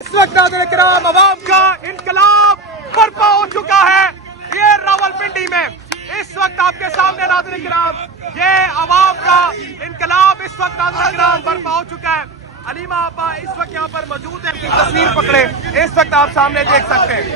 इस वक्त नाज़रीन-ए-किराम अवाम का इनकलाब बर्पा हो चुका है ये रावलपिंडी में। इस वक्त आपके सामने नाज़रीन-ए-किराम ये अवाम का इनकलाब इस वक्त नाज़रीन-ए-किराम बर्पा हो चुका है। अलीमा आपा इस वक्त यहाँ पर मौजूद है, की तस्वीर पकड़े इस वक्त आप सामने देख सकते हैं।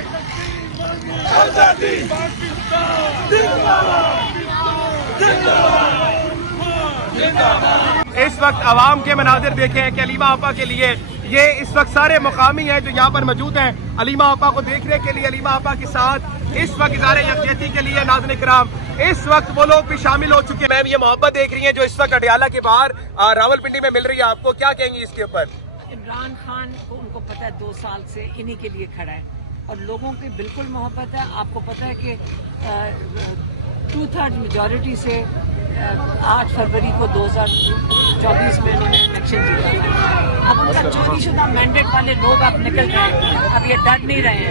इस वक्त अवाम के मनाजिर देखे हैं कि अलीमा आपा के लिए ये इस वक्त सारे मुकामी हैं जो यहाँ पर मौजूद हैं अलीमा आपा को देखने के लिए, अलीमा आपा के साथ इस वक्त इज़हारे यकजहती के लिए नाज़रीन-ए-किराम इस वक्त वो लोग भी शामिल हो चुके हैं। मैम ये मोहब्बत देख रही हैं जो इस वक्त अडियाला के बाहर रावलपिंडी में मिल रही है, आपको क्या कहेंगी इसके ऊपर? इमरान खान को उनको पता है 2 साल से इन्हीं के लिए खड़ा है और लोगों की बिल्कुल मोहब्बत है। आपको पता है कि 2/3 मेजॉरिटी से 8 फरवरी को 2024 में उन्होंने इलेक्शन जीता। अब उनका चोरीशुदा मैंडेट वाले लोग अब निकल रहे हैं, अब ये डर नहीं रहे हैं।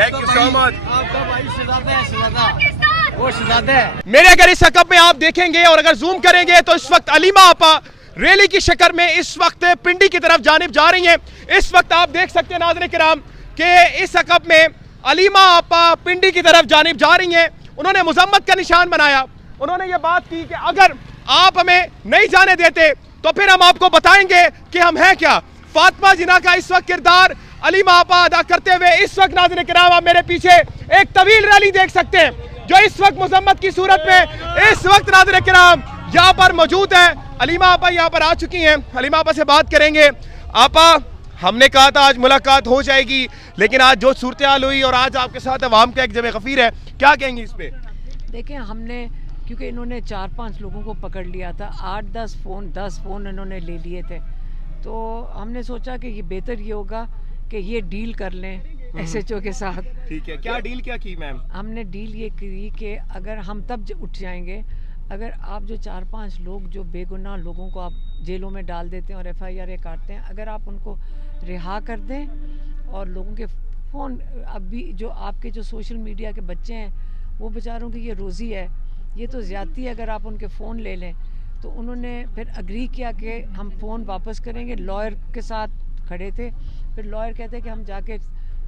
Thank you so much. आपका भाई शहजादा है, शहजादा वो शहजादा है। मेरे अगर इस हकब में आप देखेंगे और अगर जूम करेंगे तो इस वक्त अलीमा आपा रैली की शक्ल में इस वक्त पिंडी की तरफ जानिब जा रही हैं। इस वक्त आप देख सकते हैं नाज़रीन-ए-किराम कि इस हकब में अलीमा आपा पिंडी की तरफ जानिब जा रही हैं। उन्होंने मुज़म्मत का निशान बनाया, उन्होंने ये बात की कि अगर आप हमें नहीं जाने देते तो फिर हम आपको बताएंगे कि हम हैं क्या। फातिमा जिन्ना का इस वक्त किरदार अलीमा आपा अदा करते हुए इस वक्त नाज़रीन-ए-किराम आप मेरे पीछे एक तवील रैली देख सकते हैं जो इस वक्त मुज़म्मत की सूरत में इस वक्त नाज़रीन-ए-किराम यहाँ पर मौजूद है। अलीमा आपा यहाँ पर आ चुकी हैं, अलीमा आपा से बात करेंगे। आपा हमने कहा था आज मुलाकात हो जाएगी, लेकिन आज जो सूरत हाल हुई और आज आपके साथ अवाम का एक जमे गफीर है, क्या कहेंगी इस पे? देखें हमने क्योंकि इन्होंने 4-5 लोगों को पकड़ लिया था, 8-10 फ़ोन इन्होंने ले लिए थे, तो हमने सोचा कि ये बेहतर ये होगा कि ये डील कर लें SHO के साथ। ठीक है, क्या डील क्या की मैम? हमने डील ये की कि अगर हम तब उठ जाएंगे अगर आप जो 4-5 लोग जो बेगुनाह लोगों को आप जेलों में डाल देते हैं और FIR काटते हैं, अगर आप उनको रिहा कर दें और लोगों के फ़ोन अभी जो आपके जो सोशल मीडिया के बच्चे हैं वो बेचारों की ये रोज़ी है, ये तो ज़्यादती है। अगर आप उनके फ़ोन ले लें तो उन्होंने फिर अग्री किया कि हम फ़ोन वापस करेंगे। लॉयर के साथ खड़े थे, फिर लॉयर कहते कि हम जाके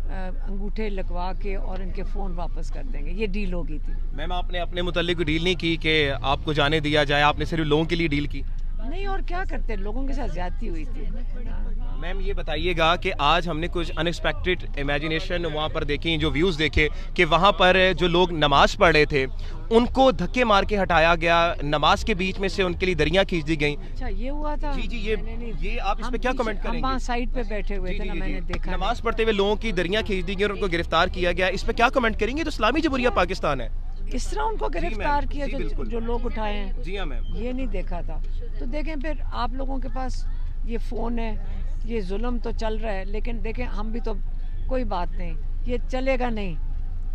अंगूठे लगवा के और इनके फ़ोन वापस कर देंगे। ये डील हो गई थी। मैम आपने अपने मुतालिक डील नहीं की कि आपको जाने दिया जाए, आपने सिर्फ लोगों के लिए डील की? नहीं, और क्या करते, लोगों के साथ ज़्यादती हुई थी। मैम ये बताइएगा कि आज हमने कुछ अनएक्सपेक्टेड इमेजिनेशन वहाँ पर देखी, जो व्यूज़ देखे कि वहाँ पर जो लोग नमाज पढ़ रहे थे उनको धक्के मार के हटाया गया, नमाज के बीच में से उनके लिए दरियाँ खींच दी गई। अच्छा ये हुआ था? जी जी, ये आप इस पे क्या कमेंट करेंगे? हम वहाँ साइड पे बैठे हुए थे ना, मैंने देखा नमाज पढ़ते हुए लोगों की दरियाँ खींच दी गई और उनको गिरफ्तार किया गया, इस पे क्या कमेंट करेंगे? तो इस्लामी जमहूरिया पाकिस्तान है, किस तरह उनको गिरफ्तार किया जो लोग उठाए हैं। जी हाँ मैम, ये नहीं देखा था। तो देखें फिर आप लोगों के पास ये फ़ोन है, ये जुल्म तो चल रहा है, लेकिन देखें हम भी तो कोई बात नहीं, ये चलेगा नहीं,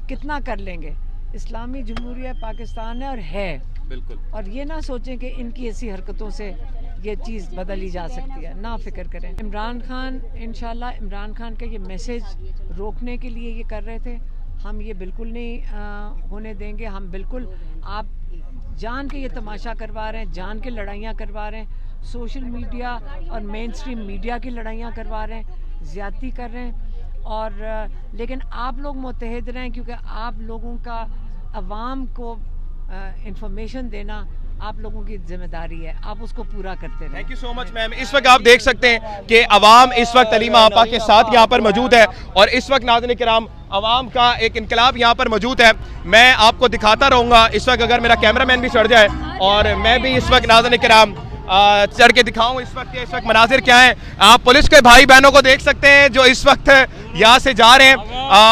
कितना कर लेंगे। इस्लामी जमहूरिया पाकिस्तान है और है बिल्कुल। और ये ना सोचें कि इनकी ऐसी हरकतों से ये चीज़ बदली जा सकती है, ना फिक्र करें। इमरान खान इंशाल्लाह इमरान खान का ये मैसेज रोकने के लिए ये कर रहे थे, हम ये बिल्कुल नहीं होने देंगे। हम बिल्कुल आप जान के ये तमाशा करवा रहे हैं, जान के लड़ाइयाँ करवा रहे हैं, सोशल मीडिया और मेन स्ट्रीम मीडिया की लड़ाइयाँ करवा रहे हैं, ज़्यादती कर रहे हैं। और लेकिन आप लोग मुत्तहिद रहें क्योंकि आप लोगों का अवाम को इंफॉर्मेशन देना आप लोगों की जिम्मेदारी है, आप उसको पूरा करते रहें। Thank you so much ma'am. इस वक्त आप देख सकते हैं कि अवाम इस वक्त अलीमा आपा के साथ यहाँ पर मौजूद है और इस वक्त नाज़रीन-ए-किराम अवाम का एक इनकलाब यहाँ पर मौजूद है। मैं आपको दिखाता रहूँगा इस वक्त, अगर मेरा कैमरामैन भी चढ़ जाए और मैं भी इस वक्त नाज़रीन-ए-किराम चढ़ के दिखाऊं इस वक्त मनाजिर क्या है। आप पुलिस के भाई बहनों को देख सकते हैं जो इस वक्त यहाँ से जा रहे हैं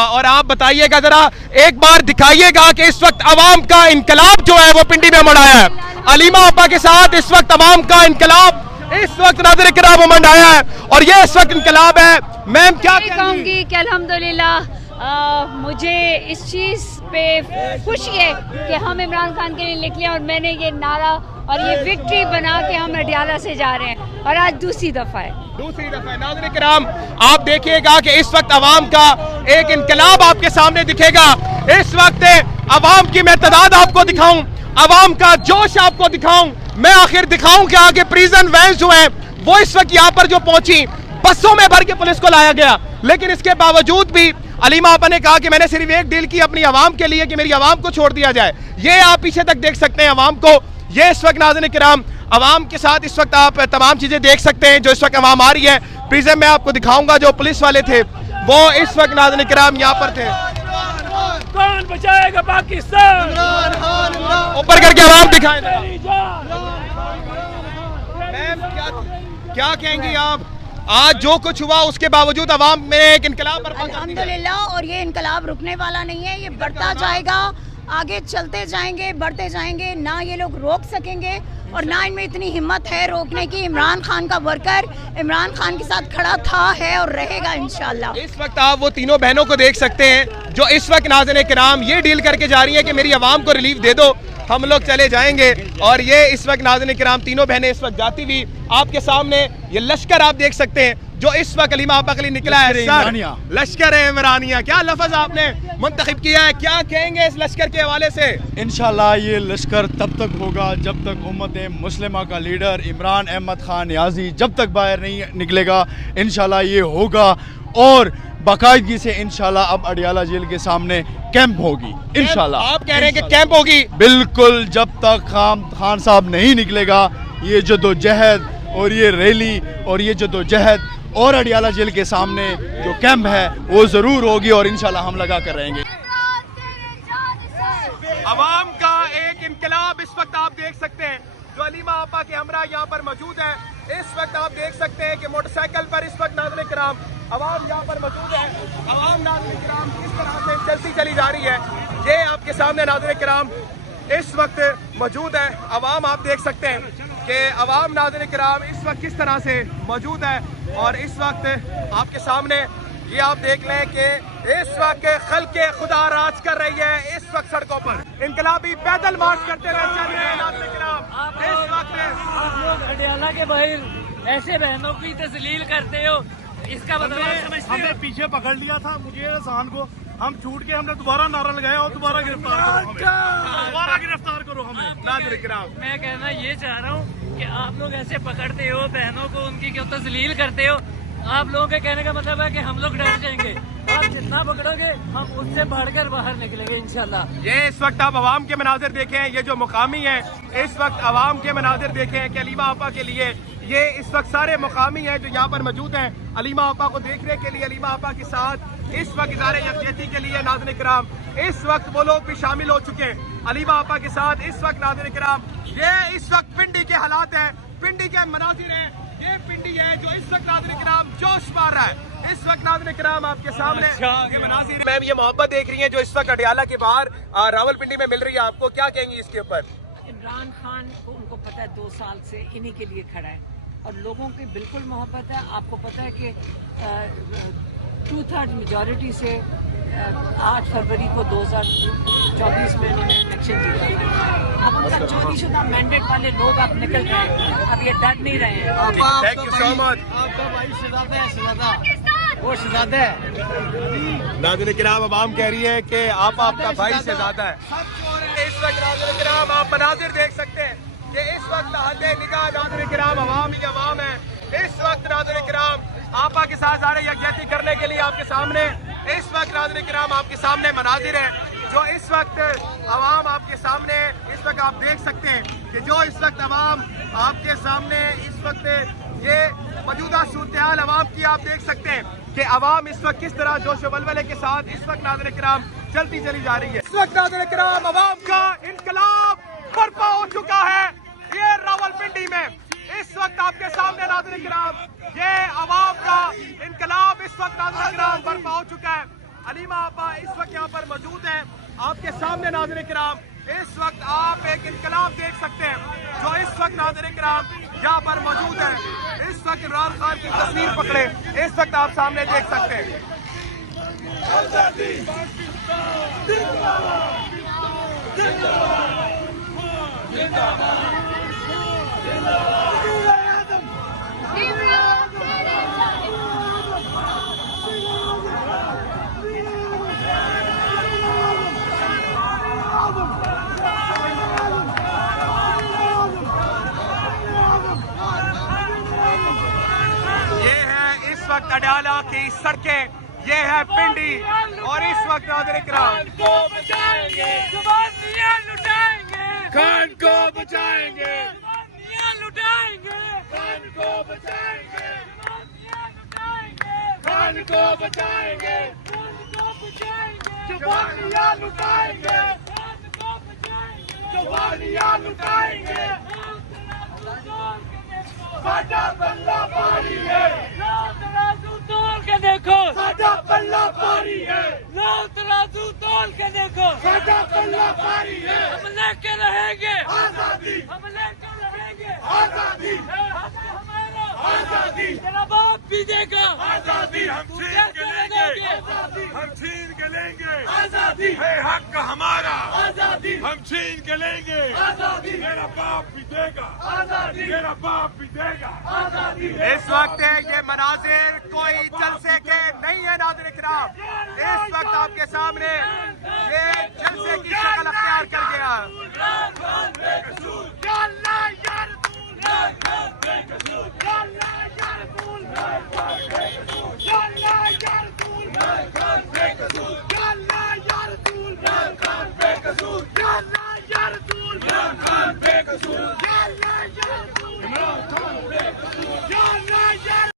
और आप बताइएगा जरा, एक बार दिखाइएगा कि इस वक्त अवाम का इनकलाब जो है वो पिंडी में मंडाया है। अलीमा आपा के साथ इस वक्त अवाम का इनकलाब इस वक्त नाज़रीन-ए-किराम मंडाया है और ये इस वक्त इनकलाब है। मैम क्या कहूँगी कि अल्हम्दुलिल्लाह मुझे इस चीज़ पे खुशी है कि हम इमरान खान के लिए निकले और मैंने ये नारा और ये विक्ट्री बना के हम अडियाला से जा रहे हैं और आज दूसरी दफ़ा है। नाज़रीन-ए-किराम आप देखिएगा कि इस वक्त अवाम का एक इनकलाब आपके सामने दिखेगा। इस वक्त अवाम की मैं तादाद आपको दिखाऊं, अवाम का जोश आपको दिखाऊं, मैं आखिर दिखाऊं कि आगे प्रिजन वैन जो है वो इस वक्त यहाँ पर जो पहुंची, बसों में भर के पुलिस को लाया गया। लेकिन इसके बावजूद भी अलीमा आपा ने कहा कि मैंने सिर्फ एक डील की अपनी आवाम के लिए कि मेरी आवाम को छोड़ दिया जाए। ये आप पीछे तक देख सकते हैं आवाम को। ये इस वक्त नाज़रीन किराम आवाम के साथ इस वक्त आप तमाम चीज़ें देख सकते हैं जो इस वक्त आवाम आ रही है। प्रिज़म में आपको दिखाऊंगा जो पुलिस वाले थे वो इस वक्त नाज़रीन किराम यहाँ पर थे। कौन बचाएगा पाकिस्तान? ऊपर करके आवाम दिखाएं। मैम क्या कहेंगी आप? आज जो कुछ हुआ उसके बावजूद अवाम में एक इनकलाब बर्पा कर दिया। अल्हम्दुलिल्लाह, और ये इनकलाब रुकने वाला नहीं है, ये बढ़ता जाएगा, आगे चलते जाएंगे, बढ़ते जाएंगे। ना ये लोग रोक सकेंगे और ना इनमें इतनी हिम्मत है रोकने की। इमरान खान का वर्कर इमरान खान के साथ खड़ा था, है और रहेगा इंशाल्लाह। इस वक्त आप वो तीनों बहनों को देख सकते हैं जो इस वक्त नाज़रीन किराम ये डील करके जा रही है कि मेरी आवाम को रिलीफ दे दो, हम लोग चले जाएंगे। और ये इस वक्त नाज़रीन किराम तीनों बहनें इस वक्त जाती हुई आपके सामने ये लश्कर आप देख सकते हैं जो इस वक्त अलीमा आपा के लिए निकला है। लश्कर इमरानिया, क्या लफ्ज़ आपने मुंतखब किया है, क्या कहेंगे इस लश्कर के हवाले से? इंशाल्लाह ये लश्कर तब तक होगा जब तक उम्मत मुस्लिमा का लीडर इमरान अहमद खान नियाज़ी जब तक बाहर नहीं निकलेगा। इंशाल्लाह ये होगा और बाकायदगी से इंशाल्लाह अब अडियाला जेल के सामने कैंप होगी इंशाल्लाह। आप कह रहे हैं कि कैंप होगी? बिल्कुल, जब तक खान साहब नहीं निकलेगा ये जदोजहद और ये रैली और ये जदोजहद और अडियाला जेल के सामने जो कैंप है वो ज़रूर होगी और इंशाल्लाह हम लगा कर रहेंगे। अवाम का एक इनकलाब इस वक्त आप देख सकते हैं जो अलीमा आपा के हमरा यहाँ पर मौजूद है। इस वक्त आप देख सकते हैं कि मोटरसाइकिल पर इस वक्त नाज़रीन किराम अवाम यहाँ पर मौजूद है। अवाम नाज़रीन किराम किस तरह से चलती चली जा रही है ये आपके सामने नाज़रीन किराम इस वक्त मौजूद है। अवाम आप देख सकते हैं कि अवाम नाज़रीन किराम इस वक्त किस तरह से मौजूद है और इस वक्त आपके सामने ये आप देख लें कि इस वक्त खल्के खुदा राज कर रही है। इस वक्त सड़कों पर इनकलाबी पैदल मार्च करते रहे चल रहे हैं नाज़रीन किराम। इस वक्त आप लोग अडियाला के बाहर ऐसे बहनों की तस्लील करते हो, इसका मतलब समझते हो? हमने पीछे पकड़ लिया था मुझे एहसान को, हम छूट के हमने दोबारा नारा लगाया और दोबारा गिरफ्तार करो हमें, दोबारा गिरफ्तार करो हमें नाज़रीन किराम। मैं कहना ये चाह रहा हूँ कि आप लोग ऐसे पकड़ते हो बहनों को, उनकी क्यों तस्लील करते हो? आप लोगों के कहने का मतलब है कि हम लोग डर जाएंगे। आप जितना पकड़ोगे हम उससे बढ़कर बाहर निकलेंगे इंशाल्लाह। ये इस वक्त आप अवाम के मनाजिर देखें, ये जो मुकामी है इस वक्त अवाम के मनाजिर देखें कि अलीमा आपा के लिए ये इस वक्त सारे मुकामी हैं जो यहाँ पर मौजूद हैं अलीमा आपा को देखने के लिए। अलीमा आपा के साथ इस वक्त इज़हारे यकजहती के लिए नाज़रीन किराम इस वक्त वो लोग भी शामिल हो चुके हैं अलीमा आपा के साथ। इस वक्त नाज़रीन किराम ये इस वक्त पिंडी के हालात हैं, पिंडी के मनाजिर हैं। ये पिंडी है जो इस वक्त नाज़रीन किराम जोश मार रहा है। इस वक्त नाज़रीन किराम आपके सामने ये मनाजिर। मैम ये मोहब्बत देख रही है जो इस वक्त अडियाला के बाहर रावलपिंडी में मिल रही है, आपको क्या कहेंगी इसके ऊपर? इमरान खान को उनको पता है 2 साल से इन्हीं के लिए खड़ा है और लोगों की बिल्कुल मोहब्बत है। आपको पता है कि 2/3 मेजॉरिटी से 8 फरवरी को 2024 में उन्होंने इलेक्शन जीता। अब उनका चोरीशुदा मैंडेट वाले लोग अब निकल गए, अब ये डर नहीं रहे हैं। Thank you so much. आपका भाई शहजादा है, शहजादा वो शहजादा है। नाज़रीन किराम अवाम कह रही है कि आपका भाई शहजादा है। इस वक्त नाज़रीन किराम आप मनाजिर देख सकते हैं कि इस वक्त हल्ले निगाह नाज़रीन किराम अवाम ही अवाम है। इस वक्त नाज़रीन किराम आपा के साथ सारे यकजहती करने के लिए आपके सामने इस वक्त नाज़रीन किराम आपके सामने मनाजिर है जो इस वक्त अवाम आपके सामने इस वक्त आप देख सकते हैं कि जो इस वक्त अवाम आपके सामने इस वक्त ये मौजूदा सूरत-ए-हाल अवाम की आप देख सकते हैं कि अवाम इस वक्त किस तरह जोश वलवले के साथ इस वक्त नाज़रीन किराम चलती चली जा रही है। इस वक्त नाज़रीन किराम अवाम का इनकलाब बर्पा हो चुका है ये रावलपिंडी में। इस वक्त आपके सामने नाज़रीन किराम ये अवाम का इनकलाब इस वक्त नाज़रीन किराम बर्पा हो चुका है। अलीमा आपा इस वक्त यहाँ पर मौजूद है आपके सामने नाज़रीन किराम। इस वक्त आप एक इनकलाब देख सकते हैं जो इस वक्त नाज़रीन किराम यहाँ पर मौजूद है। इस वक्त इमरान खान की तस्वीर पकड़े इस वक्त आप सामने देख सकते हैं। ये है इस वक्त अडियाला की सड़कें ये है पिंडी और इस वक्त नाज़रीन किराम को बचाएंगे, जुबानियां लुटाएंगे, खान को बचाएंगे, जुबानियां लुटाएंगे, खान को बचाएंगे, जुबानियां लुटाएंगे, खान को बचाएंगे, खान को बचाएंगे, जुबानियां लुटाएंगे, खान को बचाएंगे, जुबानियां लुटाएंगे। साडा बल्ला भारी है, लो तराजू तोल के देखो, साडा बल्ला भारी है, लो तराजू तोल के देखो, साडा बल्ला भारी है। हम लेके रहेंगे आजादी, हम लेके रहेंगे आजादी, हक हमारा, आजादी, तेरा बाप भी देगा, आजादी हम छीन के लेंगे, हम छीन के लेंगे, आजादी है हक हमारा, आजादी हम छीन के लेंगे, आजादी मेरा बाप भी देगा, आजादी मेरा बाप भी देगा, आजादी। इस वक्त ये मनाजिर कोई जलसे के नहीं है नाज़रीन किराम, इस वक्त आपके सामने ये जलसे की शक्ल अख्तियार कर गया। या